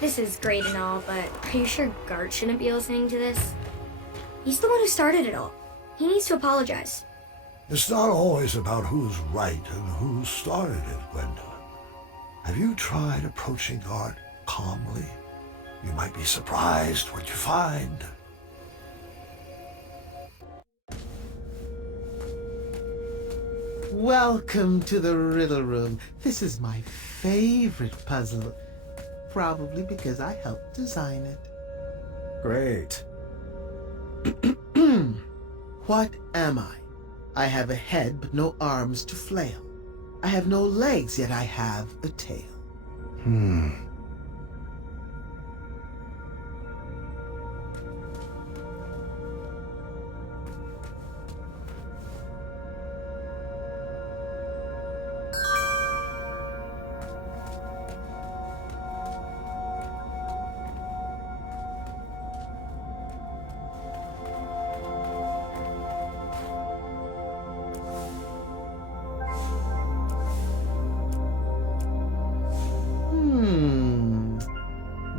This is great and all, but are you sure Gart shouldn't be listening to this? He's the one who started it all. He needs to apologize. It's not always about who's right and who started it, Gwendolyn. Have you tried approaching art calmly? You might be surprised what you find. Welcome to the Riddle Room. This is my favorite puzzle. Probably because I helped design it. Great. What am I? I have a head but no arms to flail. I have no legs, yet I have a tail.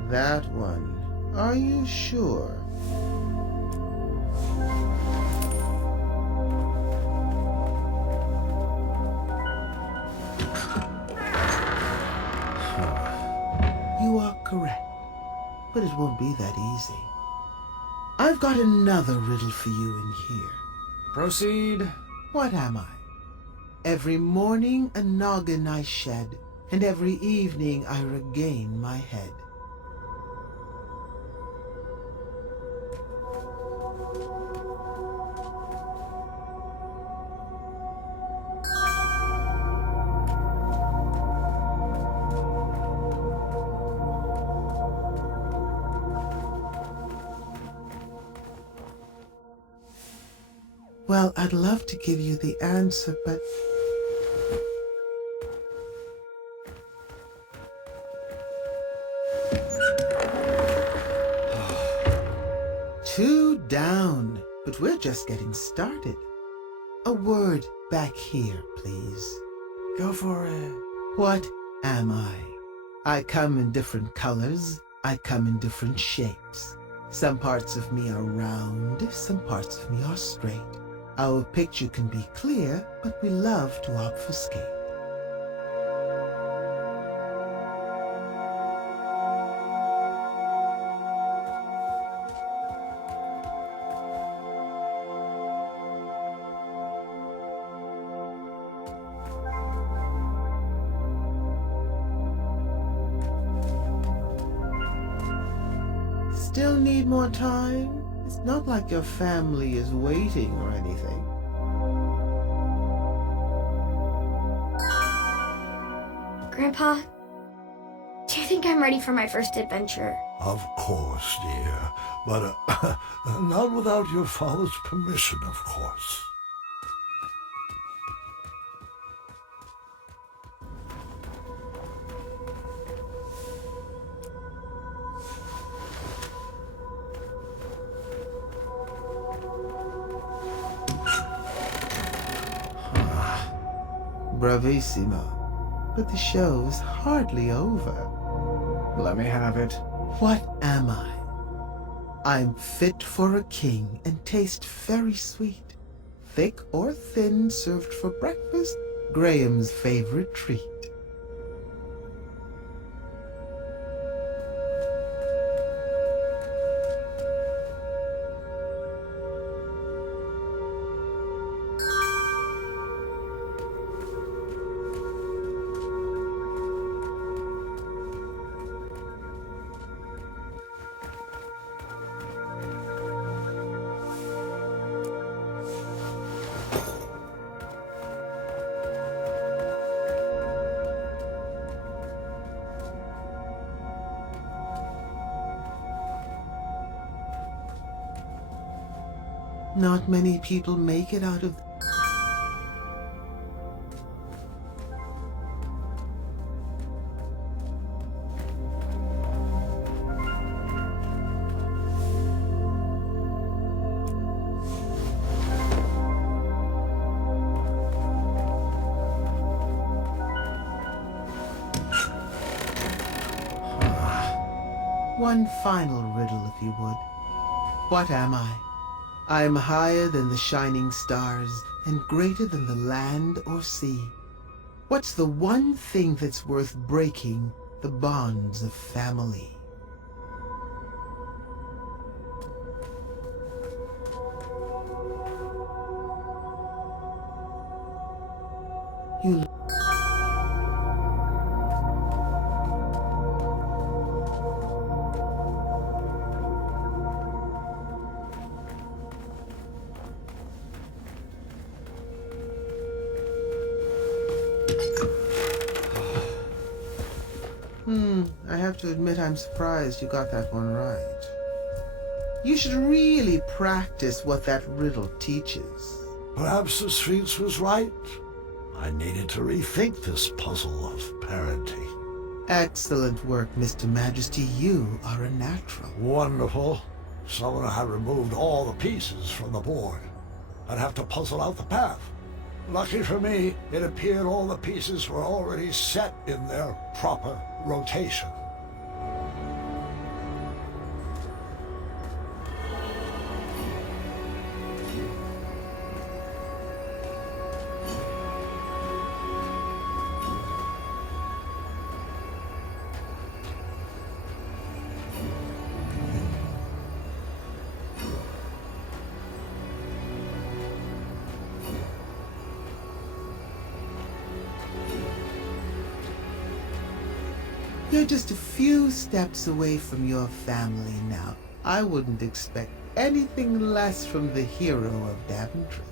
That one. Are you sure? You are correct, but it won't be that easy. I've got another riddle for you in here. Proceed. What am I? Every morning a noggin I shed, and every evening I regain my head. Well, I'd love to give you the answer, but... Two down, but we're just getting started. A word back here, please. Go for it. What am I? I come in different colors. I come in different shapes. Some parts of me are round, some parts of me are straight. Our picture can be clear, but we love to obfuscate. Still need more time? It's not like your family is waiting or anything. Grandpa, do you think I'm ready for my first adventure? Of course, dear. But not without your father's permission, of course. Bravissimo. But the show's hardly over. Let me have it. What am I? I'm fit for a king and taste very sweet. Thick or thin, served for breakfast, Graham's favorite treat. Not many people make it out of... one final riddle, if you would. What am I? I am higher than the shining stars and greater than the land or sea. What's the one thing that's worth breaking the bonds of family? You I have to admit I'm surprised you got that one right. You should really practice what that riddle teaches. Perhaps the Sphinx was right. I needed to rethink this puzzle of parenting. Excellent work, Mr. Majesty. You are a natural. Wonderful. Someone had removed all the pieces from the board. I'd have to puzzle out the path. Lucky for me, it appeared all the pieces were already set in their proper rotation. You're just a few steps away from your family now. I wouldn't expect anything less from the hero of Daventry.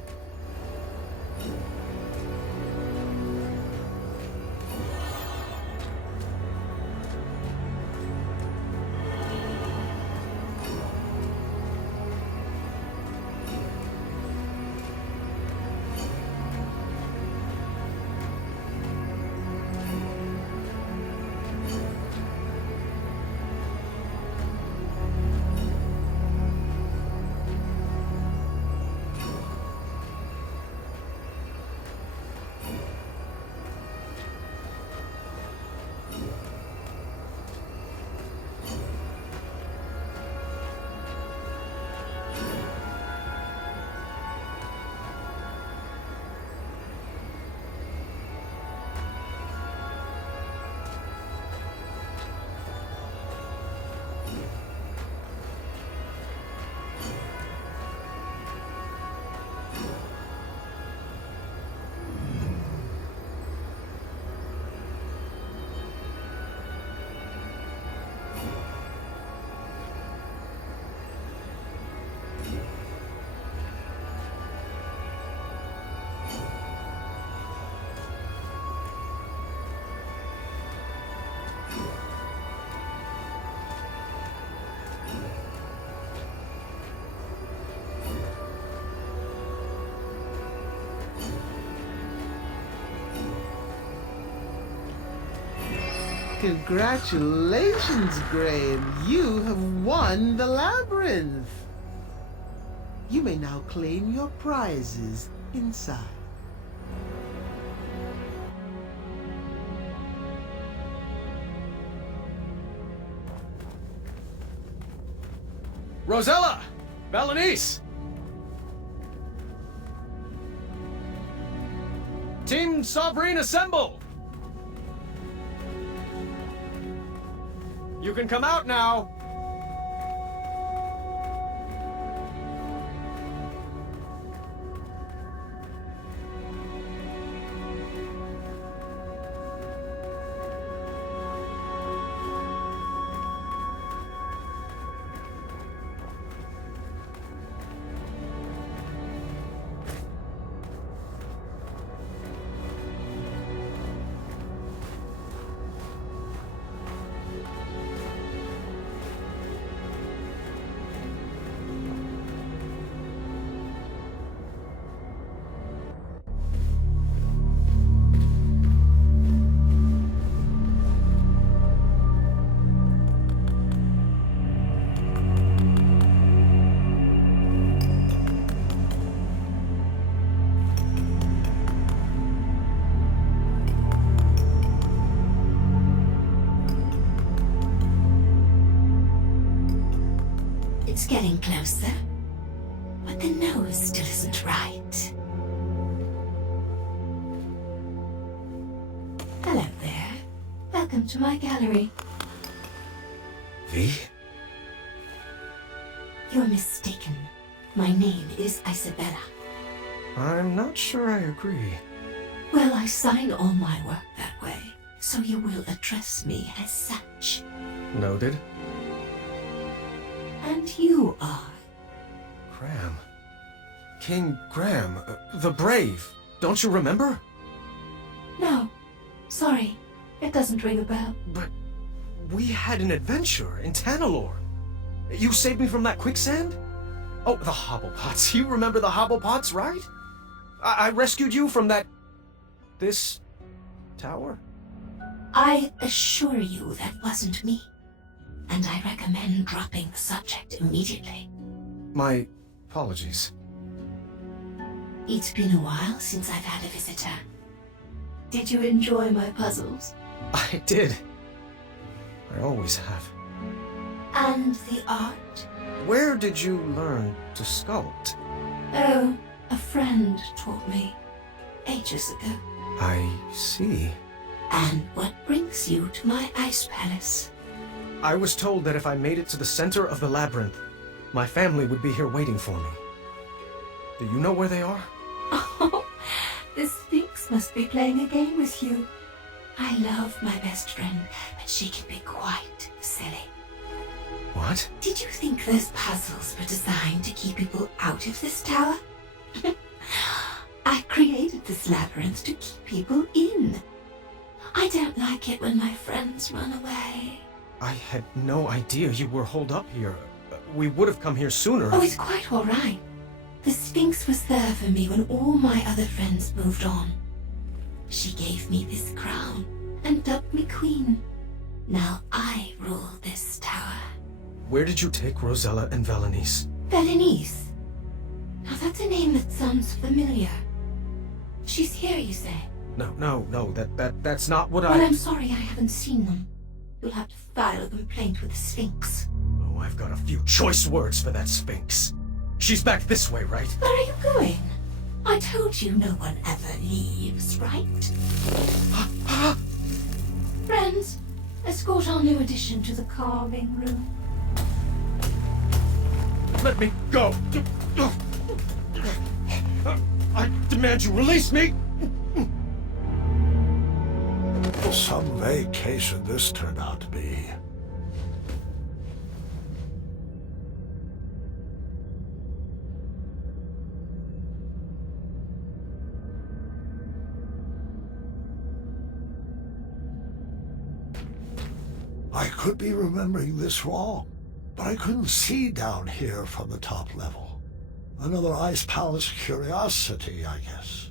Congratulations, Graham. You have won the labyrinth. You may now claim your prizes inside. Rosella! Berenice! Team Sovereign assemble! You can come out now! getting closer. But the nose still isn't right. Hello there. Welcome to my gallery. V? You're mistaken. My name is Isabella. I'm not sure I agree. Well, I sign all my work that way, so you will address me as such. Noted. And you are? Graham. King Graham, the Brave. Don't you remember? No. Sorry. It doesn't ring a bell. But we had an adventure in Tanalorr. You saved me from that quicksand? Oh, the Hobblepots. You remember the Hobblepots, right? I rescued you from that... this... tower? I assure you that wasn't me. And I recommend dropping the subject immediately. My apologies. It's been a while since I've had a visitor. Did you enjoy my puzzles? I did. I always have. And the art? Where did you learn to sculpt? Oh, a friend taught me. Ages ago. I see. And what brings you to my ice palace? I was told that if I made it to the center of the labyrinth, my family would be here waiting for me. Do you know where they are? Oh, the Sphinx must be playing a game with you. I love my best friend, but she can be quite silly. What? Did you think those puzzles were designed to keep people out of this tower? I created this labyrinth to keep people in. I don't like it when my friends run away. I had no idea you were holed up here. We would have come here sooner. Oh, it's quite all right. The Sphinx was there for me when all my other friends moved on. She gave me this crown and dubbed me queen. Now I rule this tower. Where did you take Rosella and Valenice? Berenice. Now that's a name that sounds familiar. She's here, you say? No, that's not what Well, I'm sorry I haven't seen them. You'll have to file a complaint with the Sphinx. Oh, I've got a few choice words for that Sphinx. She's back this way, right? Where are you going? I told you no one ever leaves, right? Friends, escort our new addition to the carving room. Let me go! I demand you release me! Some vacation this turned out to be. I could be remembering this wrong, but I couldn't see down here from the top level. Another Ice Palace curiosity, I guess.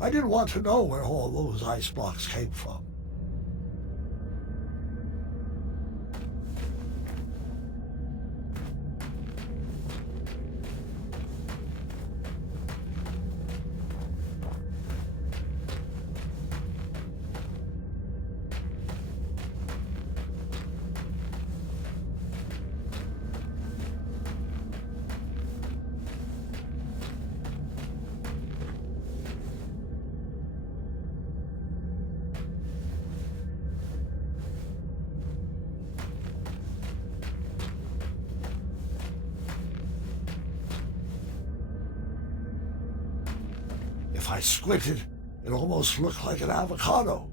I didn't want to know where all those ice blocks came from. If I squinted, it almost looked like an avocado.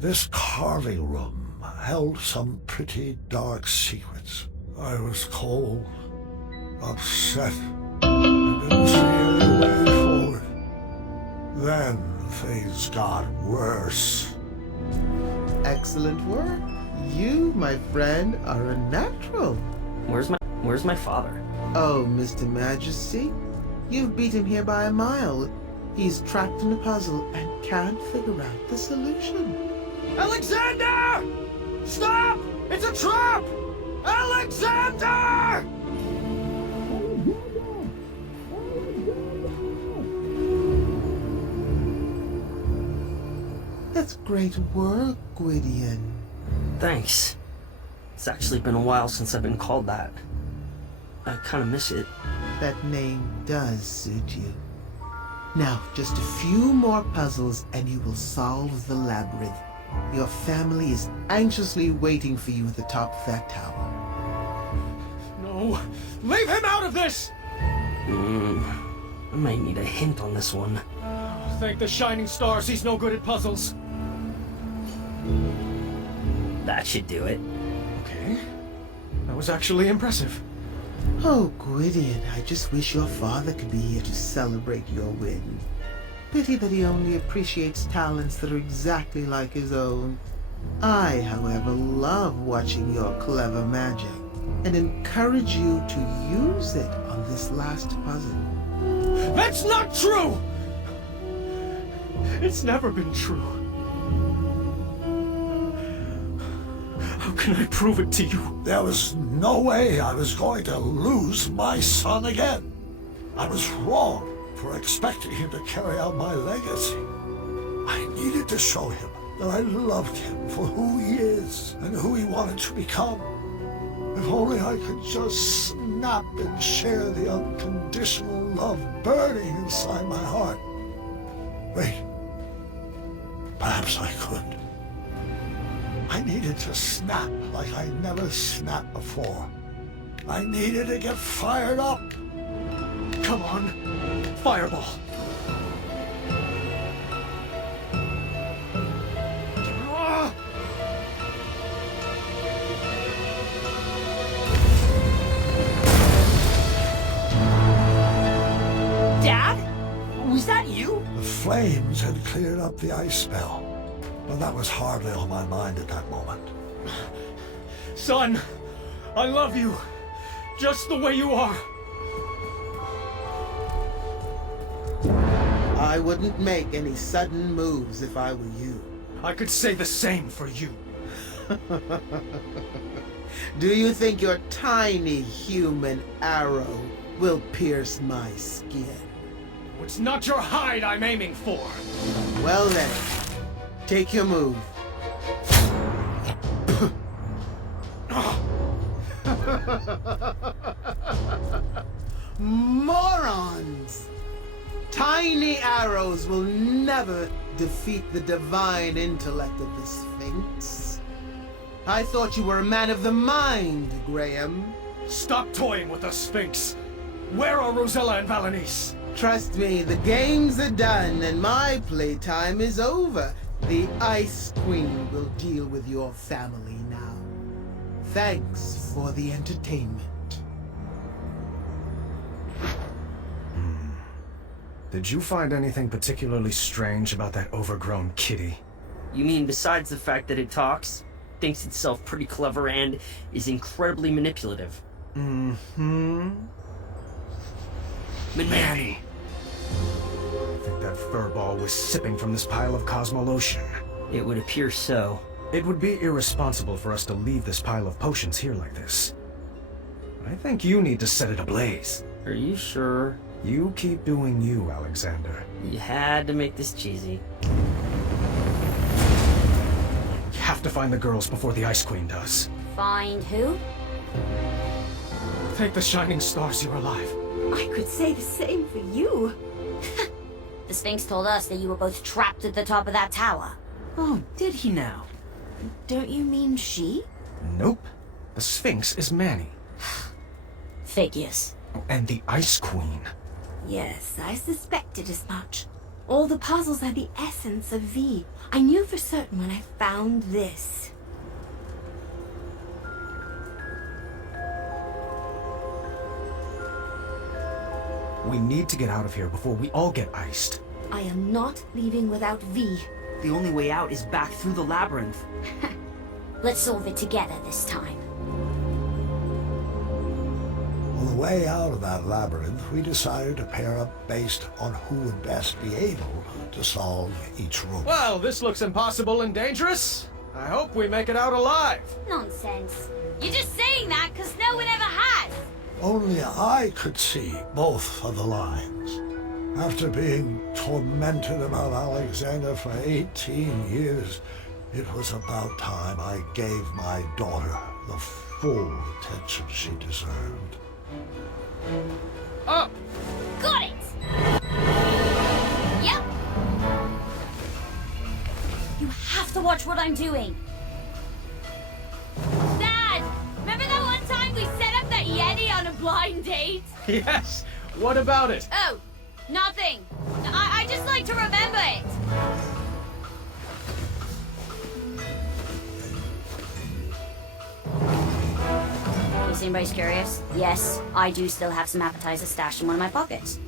This carving room held some pretty dark secrets. I was cold, upset, and didn't see any way forward. Then things got worse. Excellent work. You, my friend, are a natural. Where's my father? Oh, Mr. Majesty, you've beat him here by a mile. He's trapped in a puzzle and can't figure out the solution. Alexander! Stop! It's a trap! Alexander! That's great work, Gwydion. Thanks. It's actually been a while since I've been called that. I kind of miss it. That name does suit you. Now, just a few more puzzles and you will solve the labyrinth. Your family is anxiously waiting for you at the top of that tower. No! Leave him out of this! I might need a hint on this one. Thank the shining stars he's no good at puzzles. That should do it. Okay. That was actually impressive. Oh, Gwydion, I just wish your father could be here to celebrate your win. Pity that he only appreciates talents that are exactly like his own. I, however, love watching your clever magic and encourage you to use it on this last puzzle. That's not true! It's never been true. How can I prove it to you? There was no way I was going to lose my son again. I was wrong for expecting him to carry out my legacy. I needed to show him that I loved him for who he is and who he wanted to become. If only I could just snap and share the unconditional love burning inside my heart. Wait, perhaps I could. I needed to snap like I never snapped before. I needed to get fired up. Come on. Fireball. Ah! Dad? Was that you? The flames had cleared up the ice spell, but that was hardly on my mind at that moment. Son, I love you. Just the way you are. I wouldn't make any sudden moves if I were you. I could say the same for you. Do you think your tiny human arrow will pierce my skin? It's not your hide I'm aiming for. Well then, take your move. Morons! Tiny arrows will never defeat the divine intellect of the Sphinx. I thought you were a man of the mind, Graham. Stop toying with the Sphinx. Where are Rosella and Valanice? Trust me, the games are done and my playtime is over. The Ice Queen will deal with your family now. Thanks for the entertainment. Did you find anything particularly strange about that overgrown kitty? You mean besides the fact that it talks, thinks itself pretty clever, and is incredibly manipulative? Mm-hmm. Manny! I think that furball was sipping from this pile of Cosmolotion. It would appear so. It would be irresponsible for us to leave this pile of potions here like this. I think you need to set it ablaze. Are you sure? You keep doing you, Alexander. You had to make this cheesy. You have to find the girls before the Ice Queen does. Find who? Thank the shining stars you're alive. I could say the same for you. The Sphinx told us that you were both trapped at the top of that tower. Oh, did he now? Don't you mean she? Nope. The Sphinx is Manny. Figures. And the Ice Queen. Yes, I suspected as much. All the puzzles are the essence of V. I knew for certain when I found this. We need to get out of here before we all get iced. I am not leaving without V. The only way out is back through the labyrinth. Let's solve it together this time. On the way out of that labyrinth, we decided to pair up based on who would best be able to solve each room. Well, this looks impossible and dangerous. I hope we make it out alive. Nonsense. You're just saying that because no one ever has. Only I could see both of the lines. After being tormented about Alexander for 18 years, it was about time I gave my daughter the full attention she deserved. Up! Got it! Yep. You have to watch what I'm doing. Dad! Remember that one time we set up that Yeti on a blind date? Yes! What about it? Oh, nothing. I just like to remember it. In case anybody's curious, yes, I do still have some appetizers stashed in one of my pockets.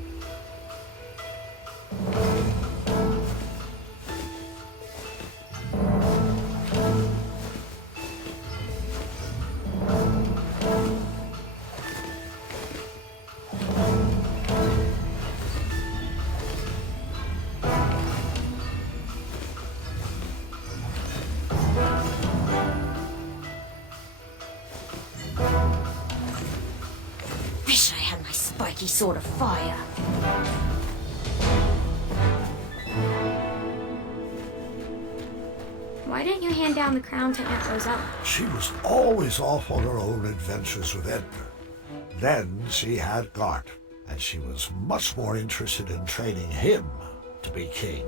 Wish I had my spiky sword of fire. Why didn't you hand down the crown to Aunt Rosella? She was always off on her own adventures with Edgar. Then she had Gart, and she was much more interested in training him to be king.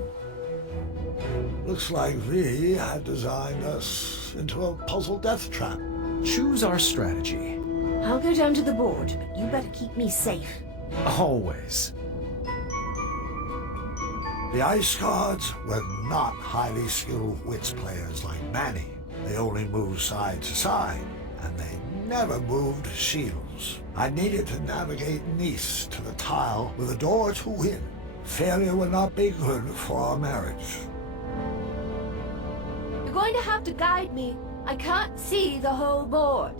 Looks like V had designed us into a puzzle death trap. Choose our strategy. I'll go down to the board, but you better keep me safe. Always. The Ice Guards were not highly skilled wits players like Manny. They only moved side to side, and they never moved shields. I needed to navigate Nice to the tile with a door to win. Failure would not be good for our marriage. You're going to have to guide me. I can't see the whole board.